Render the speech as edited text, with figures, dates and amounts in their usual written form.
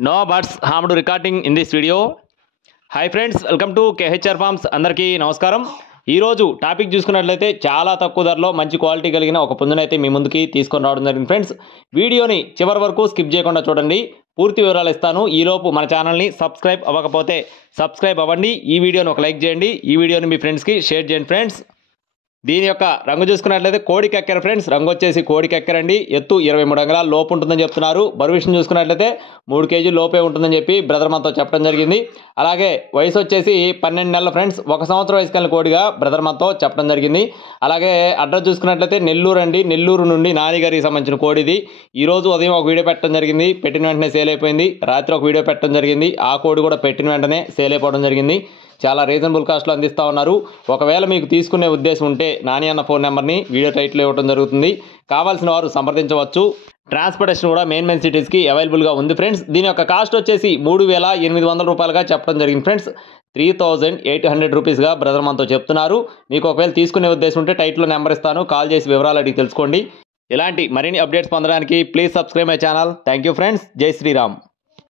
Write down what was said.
No birds harmed recording in this video. Hi friends, welcome to KHR forms. అందరికీ నమస్కారం. ఈరోజు topic చూసుకున్నట్లయితే చాలా తక్కువ ధరలో మంచి క్వాలిటీ కలిగిన ఒక పుంజునైతే మీ ముందుకి తీసుకొని రావడం జరిగింది. ఫ్రెండ్స్, వీడియోని చివరి వరకు స్కిప్ చేయకుండా చూడండి, పూర్తి వివరాలు ఇస్తాను. ఈలోపు మన ఛానల్ని సబ్స్క్రైబ్ అవ్వకపోతే సబ్స్క్రైబ్ అవ్వండి. ఈ వీడియోని ఒక లైక్ చేయండి, ఈ వీడియోని మీ ఫ్రెండ్స్కి షేర్ చేయండి. ఫ్రెండ్స్, దీని యొక్క రంగు చూసుకున్నట్లయితే కోడి కక్కెర. ఫ్రెండ్స్, రంగు వచ్చేసి కోడి కక్కెర అండి. ఎత్తు 23 అంగుళాల లోపు ఉంటుందని చెప్తున్నారు. బరువు విషయం చూసుకున్నట్లయితే 3 కేజీల లోపే ఉంటుందని చెప్పి బ్రదర్ మనతో చెప్పడం జరిగింది. అలాగే వయసు వచ్చేసి 12 నెలల. ఫ్రెండ్స్, 1 సంవత్సరం వయసు కలిగిన కోడిగా బ్రదర్ మనతో చెప్పడం జరిగింది. అలాగే అడ్రస్ చూసుకున్నట్లయితే నెల్లూరు అండి. నెల్లూరు నుండి నానిగారికి సంబంధించిన కోడిది. ఈరోజు ఉదయం ఒక వీడియో పెట్టడం జరిగింది, పెట్టిన వెంటనే సేల్ అయిపోయింది. రాత్రి ఒక వీడియో పెట్టడం జరిగింది, ఆ కోడి కూడా పెట్టిన వెంటనే సేల్ అయిపోవడం జరిగింది. చాలా రీజనబుల్ కాస్ట్లో అందిస్తూ ఉన్నారు. ఒకవేళ మీకు తీసుకునే ఉద్దేశం ఉంటే నాని అన్న ఫోన్ నెంబర్ని వీడియో టైటిల్ ఇవ్వడం జరుగుతుంది, కావాల్సిన వారు సంప్రదించవచ్చు. ట్రాన్స్పోర్టేషన్ కూడా మెయిన్ సిటీస్కి అవైలబుల్గా ఉంది. ఫ్రెండ్స్, దీని యొక్క కాస్ట్ వచ్చేసి 3,800 రూపాయలుగా చెప్పడం జరిగింది. ఫ్రెండ్స్, 3,800 రూపీస్గా బ్రదర్ మనతో చెప్తున్నారు. మీకు ఒకవేళ తీసుకునే ఉద్దేశం ఉంటే టైటిల్లో నెంబర్ ఇస్తాను, కాల్ చేసి వివరాలు అడిగి తెలుసుకోండి. ఇలాంటి మరిన్ని అప్డేట్స్ పొందడానికి please subscribe my channel. Thank you friends. జై శ్రీరామ్.